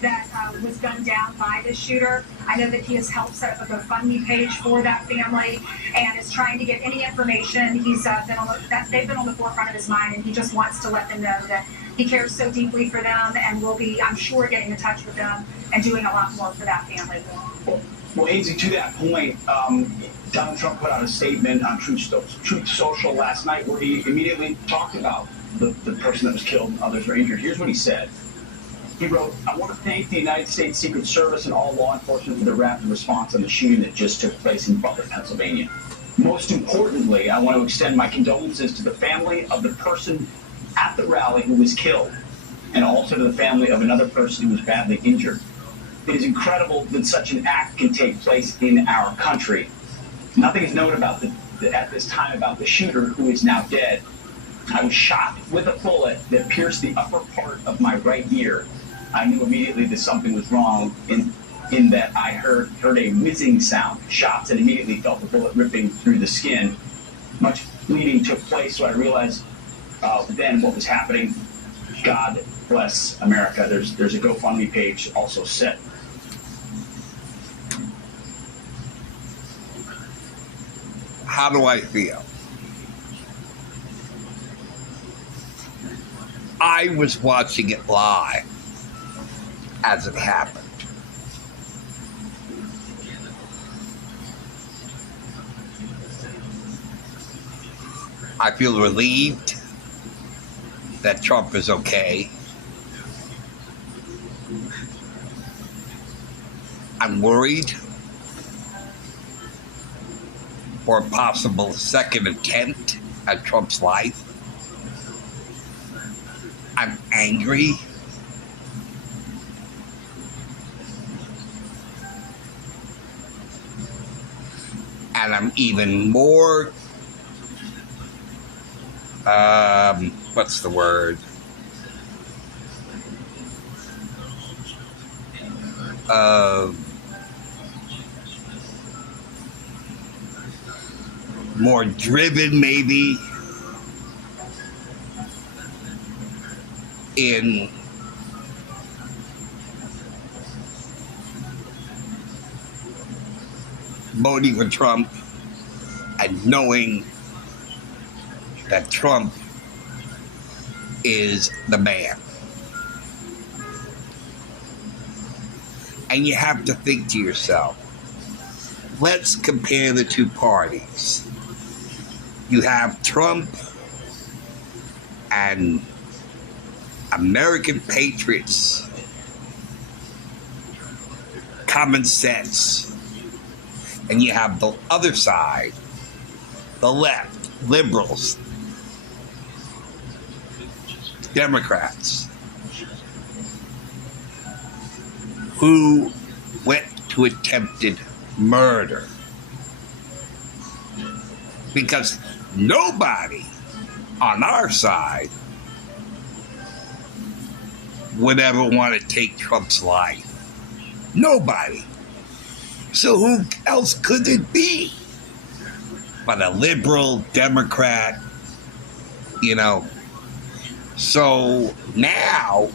that was gunned down by the shooter. I know that he has helped set up a GoFundMe page for that family and is trying to get any information. They've been on the forefront of his mind, and he just wants to let them know that he cares so deeply for them, and will be, I'm sure, getting in touch with them and doing a lot more for that family. Well, Ainsley, to that point, Donald Trump put out a statement on Truth Social last night where he immediately talked about the person that was killed and others were injured. Here's what he said. He wrote, "I want to thank the United States Secret Service and all law enforcement for their rapid response on the shooting that just took place in Butler, Pennsylvania. Most importantly, I want to extend my condolences to the family of the person at the rally who was killed, and also to the family of another person who was badly injured. It is incredible that such an act can take place in our country. Nothing is known about at this time about the shooter, who is now dead. I was shot with a bullet that pierced the upper part of my right ear. I knew immediately that something was wrong in that I heard a whizzing sound, shots, and immediately felt the bullet ripping through the skin. Much bleeding took place, so I realized then what was happening. God bless America." There's a GoFundMe page also set. How do I feel? I was watching it live as it happened. I feel relieved that Trump is okay. I'm worried for a possible second attempt at Trump's life. I'm angry. And I'm even more, what's the word? More driven, maybe, in voting for Trump and knowing that Trump is the man. And you have to think to yourself, let's compare the two parties. You have Trump and American patriots, common sense. And you have the other side, the left, liberals, Democrats, who went to attempted murder. Because nobody on our side would ever want to take Trump's life. Nobody. So who else could it be but a liberal Democrat, you know? So now,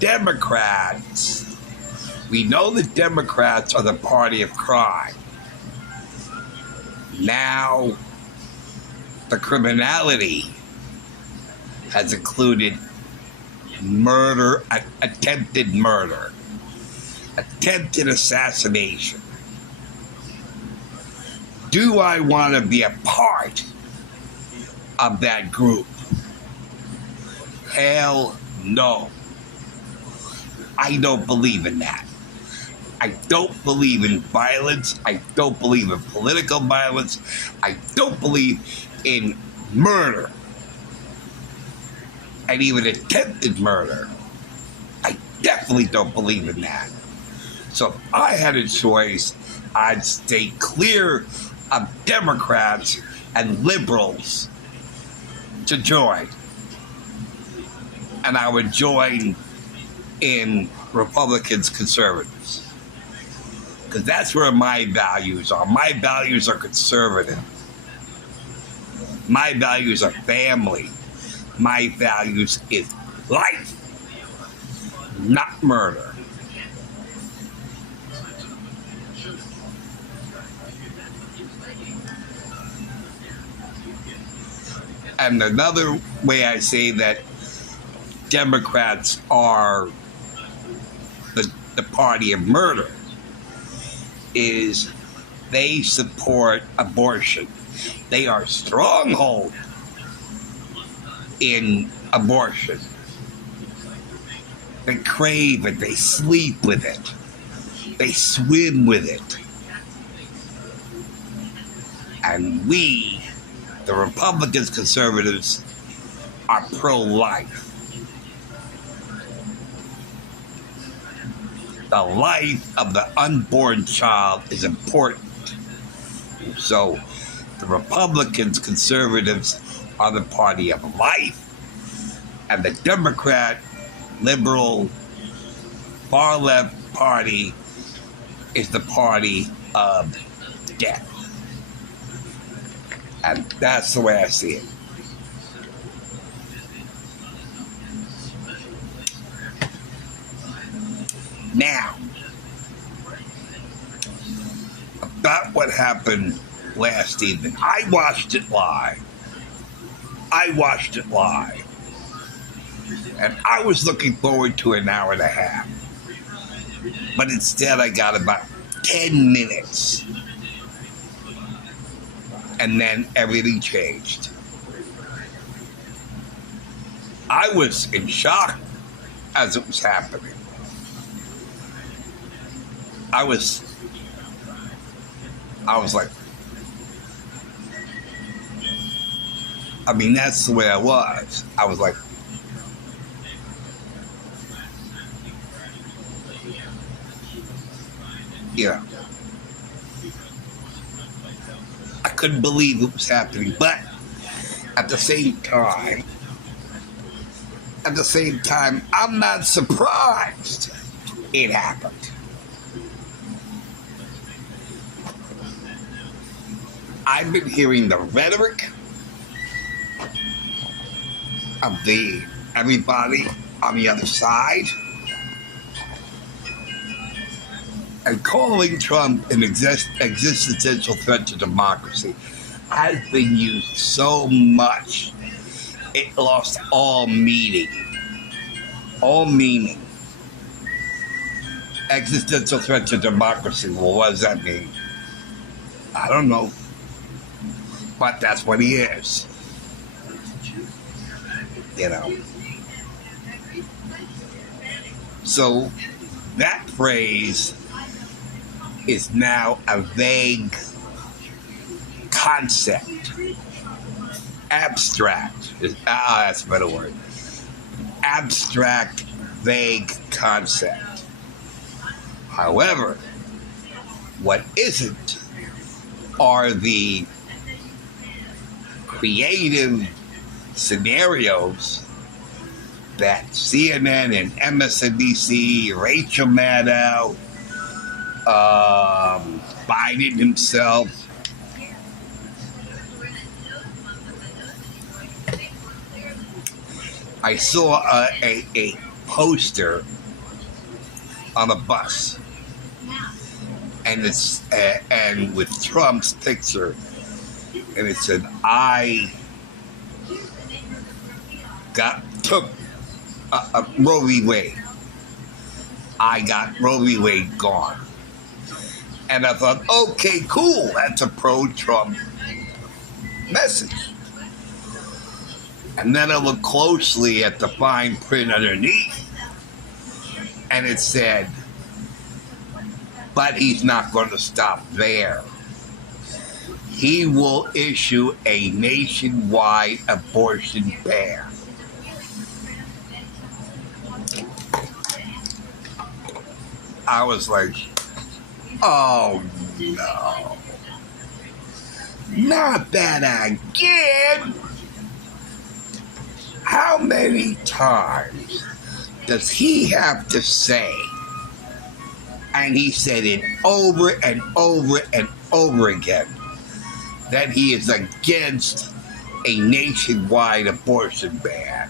Democrats, we know the Democrats are the party of crime. Now, the criminality has included murder, attempted murder, attempted assassination. Do I want to be a part of that group? Hell no. I don't believe in that. I don't believe in violence. I don't believe in political violence. I don't believe in murder. And even attempted murder. I definitely don't believe in that. So if I had a choice, I'd stay clear of Democrats and liberals to join. And I would join in Republicans, conservatives. Because that's where my values are. My values are conservative. My values are family. My values is life. not murder. And another way I say that Democrats are the party of murder is they support abortion. They are stronghold in abortion. They crave it. They sleep with it. They swim with it. And we, the Republicans, conservatives, are pro-life. The life of the unborn child is important. So the Republicans, conservatives are the party of life, and the Democrat, liberal, far left party is the party of death. And that's the way I see it. Now, about what happened last evening. I watched it live. And I was looking forward to an hour and a half. But instead I got about 10 minutes. And then everything changed. I was in shock as it was happening. I was like, I mean, that's the way I was. I was like, you know, I couldn't believe it was happening, but at the same time, I'm not surprised it happened. I've been hearing the rhetoric of everybody on the other side, and calling Trump an existential threat to democracy has been used so much it lost all meaning. All meaning. Existential threat to democracy. Well, what does that mean? I don't know. But that's what he is. You know. So that phrase is now a vague concept. Abstract. That's a better word. Abstract, vague concept. However, what isn't are the creative scenarios that CNN and MSNBC, Rachel Maddow, Biden himself, I saw a poster on a bus, and it's and with Trump's picture, and it said, "I took Roe v. Wade. I got Roe v. Wade gone." And I thought, okay, cool. That's a pro-Trump message. And then I looked closely at the fine print underneath, and it said, but he's not going to stop there. He will issue a nationwide abortion ban. I was like, oh no. Not that again. How many times does he have to say? And he said it over and over and over again that he is against a nationwide abortion ban.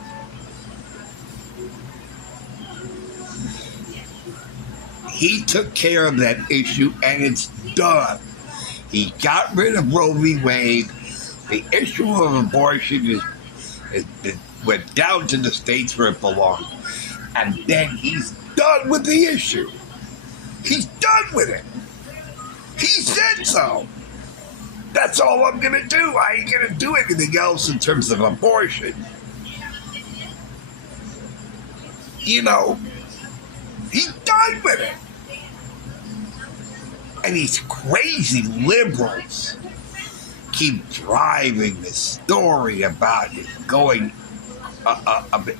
He took care of that issue, and it's done. He got rid of Roe v. Wade. The issue of abortion went down to the states where it belonged. And then he's done with the issue. He's done with it. He said so. That's all I'm going to do. I ain't going to do anything else in terms of abortion. You know, he's done with it. And these crazy liberals keep driving this story about it going,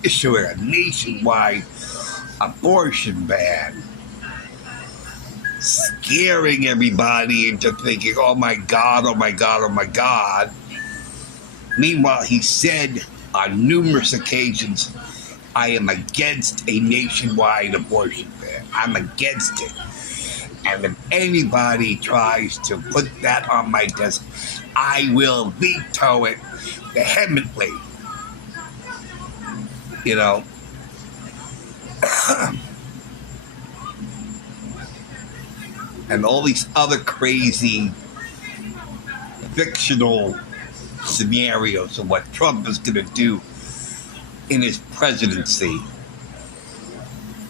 issuing a nationwide abortion ban, scaring everybody into thinking, oh my God, oh my God, oh my God. Meanwhile, he said on numerous occasions, I am against a nationwide abortion ban. I'm against it. And if anybody tries to put that on my desk, I will veto it vehemently. You know, and all these other crazy fictional scenarios of what Trump is going to do in his presidency.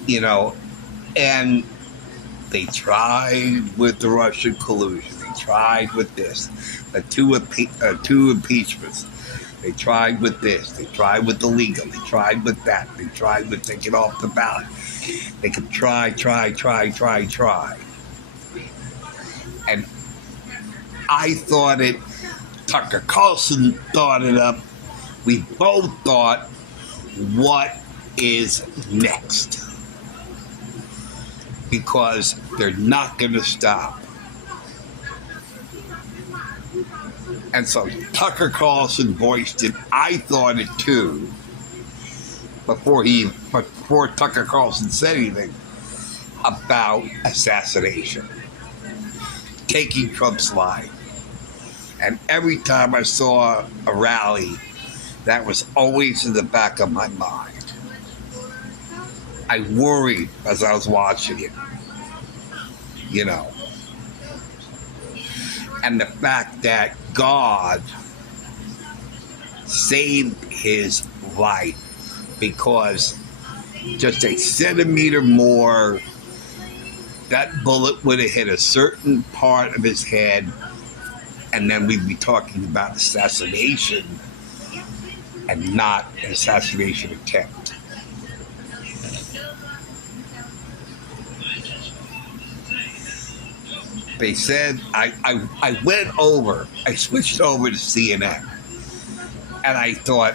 You know, and they tried with the Russian collusion. They tried with this. The two impeachments. They tried with this. They tried with the legal. They tried with that. They tried with taking off the ballot. They could try. And I thought it. Tucker Carlson thought it up. We both thought, what is next? Because they're not going to stop. And so Tucker Carlson voiced it. I thought it too. Before Tucker Carlson said anything about assassination, taking Trump's life. And every time I saw a rally, that was always in the back of my mind. I worried as I was watching it, you know. And the fact that God saved his life because just a centimeter more, that bullet would have hit a certain part of his head, and then we'd be talking about assassination and not an assassination attempt. They said, I went over, I switched over to CNN, and I thought,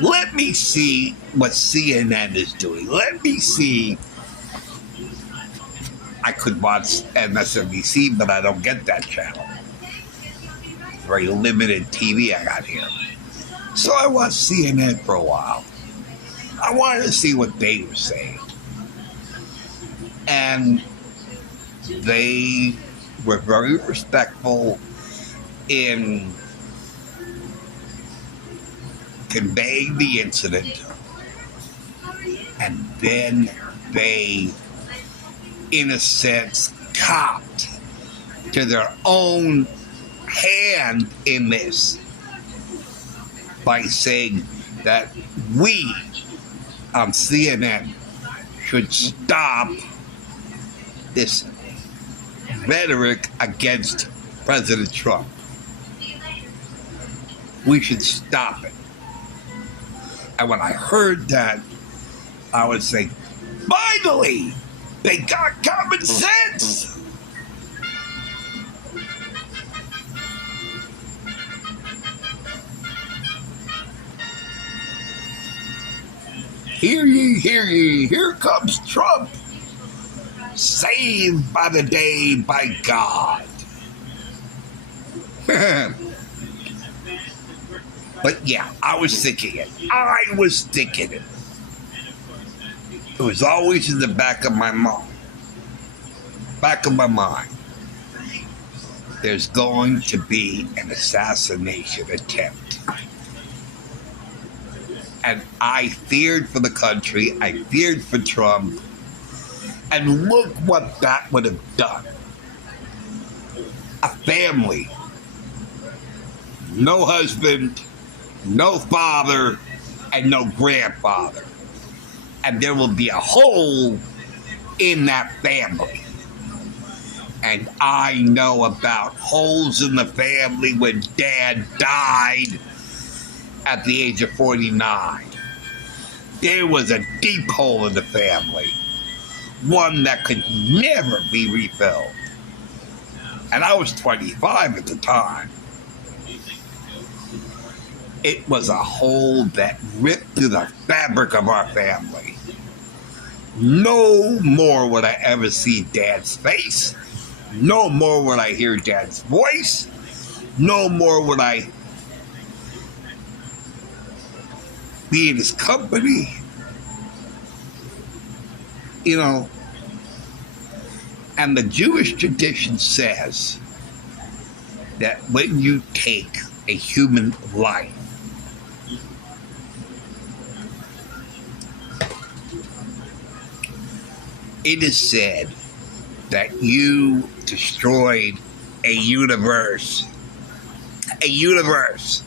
let me see what CNN is doing. Let me see. I could watch MSNBC, but I don't get that channel. Very limited TV I got here. So I watched CNN for a while. I wanted to see what they were saying. And they were very respectful in conveying the incident, and then they, in a sense, copped to their own hand in this by saying that we on CNN should stop this rhetoric against President Trump. We should stop it. And when I heard that, I would say, finally, they got common sense. Hear ye, hear ye, here comes Trump, saved by the day by God. But yeah, I was thinking it. It was always in the back of my mind. There's going to be an assassination attempt. And I feared for the country. I feared for Trump. And look what that would have done. A family. No husband, no father, and no grandfather. And there will be a hole in that family. And I know about holes in the family when Dad died at the age of 49. There was a deep hole in the family. One that could never be refilled. And I was 25 at the time. It was a hole that ripped through the fabric of our family. No more would I ever see Dad's face. No more would I hear Dad's voice. No more would I be in his company. You know, and the Jewish tradition says that when you take a human life, it is said that you destroyed a universe. A universe.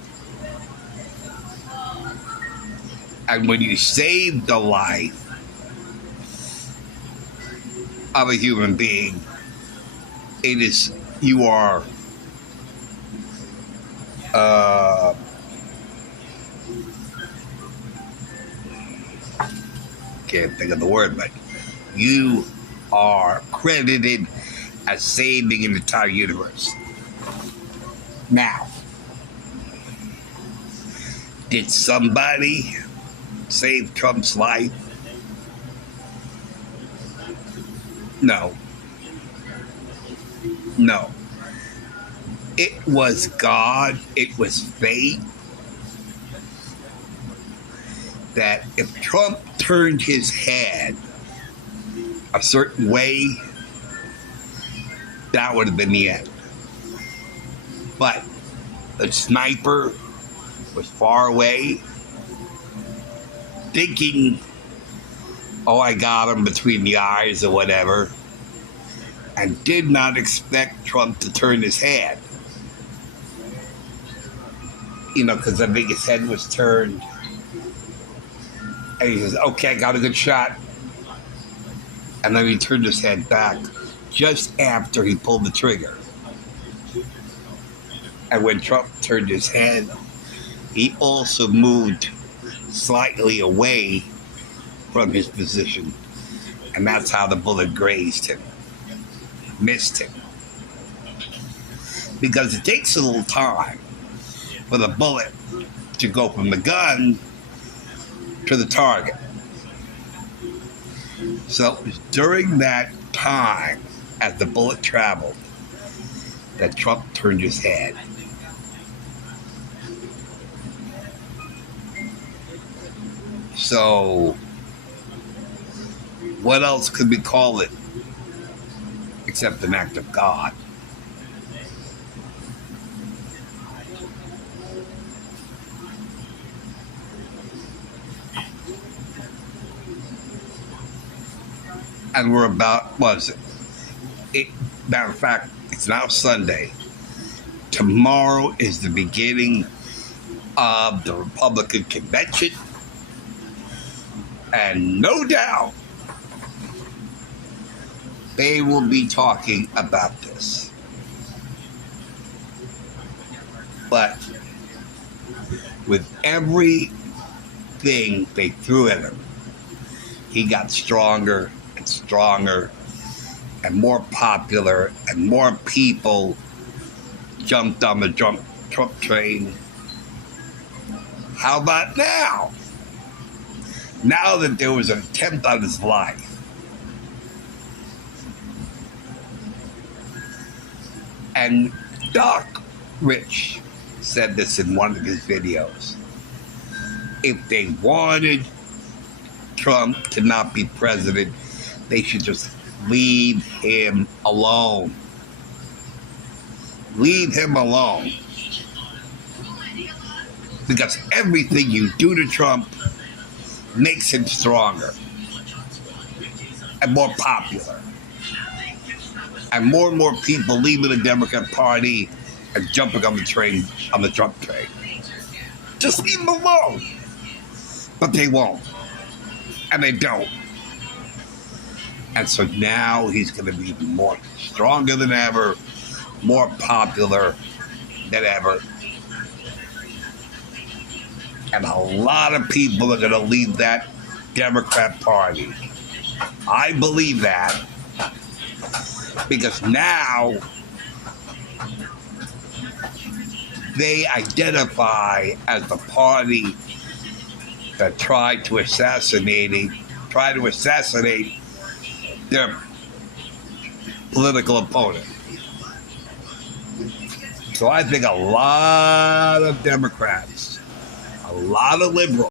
And when you save the life of a human being, it is, you are can't think of the word, but you are credited as saving an entire universe. Now, did somebody save Trump's life? No. No. It was God, it was fate, that if Trump turned his head a certain way, that would have been the end. But the sniper was far away, thinking, oh, I got him between the eyes or whatever, and did not expect Trump to turn his head. You know, because I think his head was turned. And he says, okay, I got a good shot. And then he turned his head back just after he pulled the trigger. And when Trump turned his head, he also moved slightly away from his position. And that's how the bullet grazed him. Missed him. Because it takes a little time for the bullet to go from the gun to the target. So it was during that time, as the bullet traveled, that Trump turned his head. So, what else could we call it except an act of God? And we're about, matter of fact, it's now Sunday. Tomorrow is the beginning of the Republican convention. And no doubt, they will be talking about this. But with everything they threw at him, he got stronger and stronger and more popular, and more people jumped on the Trump train. How about now? Now that there was an attempt on his life, and Doc Rich said this in one of his videos, if they wanted Trump to not be president, they should just leave him alone. Leave him alone. Because everything you do to Trump makes him stronger. and more popular. And more people leaving the Democrat Party and jumping on the train, on the Trump train. Just leave them alone. But they won't. And they don't. And so now he's going to be more stronger than ever, more popular than ever. And a lot of people are going to leave that Democrat Party. I believe that. Because now they identify as the party that tried to assassinate their political opponent. So I think a lot of Democrats, a lot of liberals,